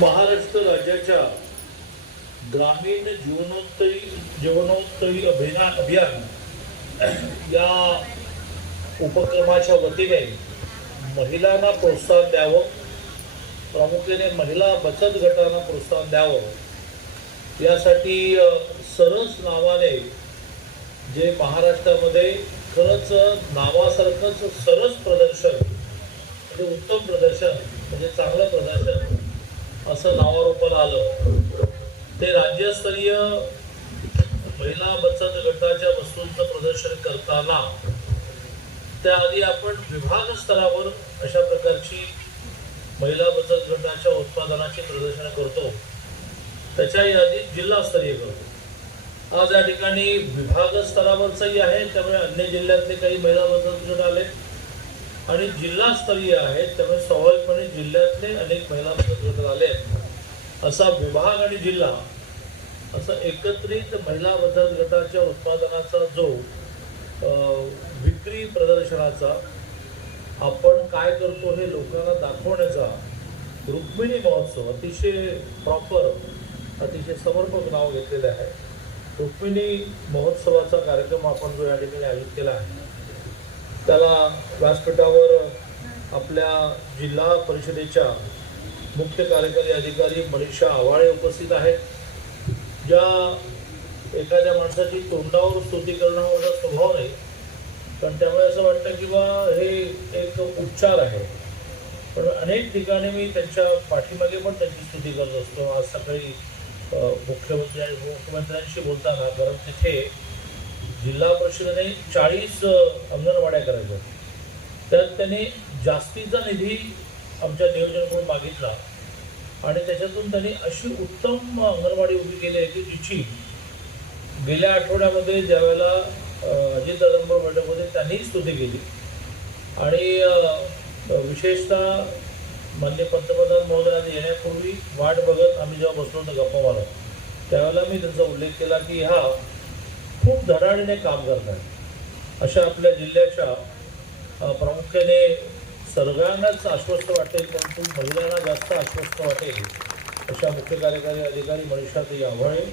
महाराष्ट्र राज्याच्या ग्रामीण जीवनोत्तरी जीवनोत्तरी अभियान अभियान या उपक्रमाच्या वतीने महिलांना प्रोत्साहन द्यावं प्रामुख्याने महिला बचत गटांना प्रोत्साहन द्यावं. यासाठी सरस नावाने जे महाराष्ट्रामध्ये खरंच नावासारखंच सरस प्रदर्शन म्हणजे उत्तम प्रदर्शन म्हणजे चांगलं प्रदर्शन असं नावारूपाला आलं ते राज्यस्तरीय महिला बचत गटाच्या वस्तूंचं प्रदर्शन करताना त्याआधी आपण विभाग स्तरावर अशा प्रकारची महिला बचत गटाच्या उत्पादनाची प्रदर्शन करतो. त्याच्याही आधी जिल्हास्तरीय करतो. आज या ठिकाणी विभाग स्तरावरचंही आहे त्यामुळे अन्य जिल्ह्यातले काही महिला बचत गट आले. आणि जिल्हास्तरीय आहेत त्यामुळे स्वाभाविकपणे जिल्ह्यातले अनेक महिला बचत गट आले आहेत. असा विभाग आणि जिल्हा असा एकत्रित महिला बचत गटाच्या उत्पादनाचा जो विक्री प्रदर्शनाचा आपण काय करतो हे लोकांना दाखवण्याचा रुक्मिणी महोत्सव अतिशय प्रॉपर अतिशय समर्पक नाव घेतलेलं आहे रुक्मिणी महोत्सवाचा कार्यक्रम आपण जो या ठिकाणी आयोजित केला आहे त्याला व्यासपीठावर आपल्या जिल्हा परिषदेच्या मुख्य कार्यकारी अधिकारी मनीषा आवाळे उपस्थित आहेत. ज्या एखाद्या माणसाची तोंडावर स्तुती करणं माझा स्वभाव नाही. पण त्यामुळे असं वाटतं की बा हे एक उपचार आहे. पण अनेक ठिकाणी मी त्यांच्या पाठीमागे पण त्यांची स्तुती करत असतो. आज सकाळी मुख्यमंत्री मुख्यमंत्र्यांशी बोलताना कारण तिथे जिल्हा परिषदेने चाळीस अंगणवाड्या करायच्या त्यात त्यांनी जास्तीचा निधी आमच्या नियोजनाकडून मागितला. आणि त्याच्यातून त्यांनी अशी उत्तम अंगणवाडी उभी केली आहे की जिची गेल्या आठवड्यामध्ये ज्यावेळेला अजित दादांबरोबर बैठकमध्ये त्यांनी स्तुती केली. आणि विशेषतः मान्य पंतप्रधान महोदयांनी येण्यापूर्वी वाट बघत आम्ही जेव्हा बसलो होतो गप्पा मारत त्यावेळेला मी त्यांचा उल्लेख केला की हा खूप धडाडीने काम करत आहेत अशा आपल्या जिल्ह्याच्या प्रामुख्याने सगळ्यांनाच आश्वस्त वाटेल परंतु महिलांना जास्त आश्वस्त वाटेल. अशा मुख्य कार्यकारी अधिकारी मनीषा ते आव्हाळे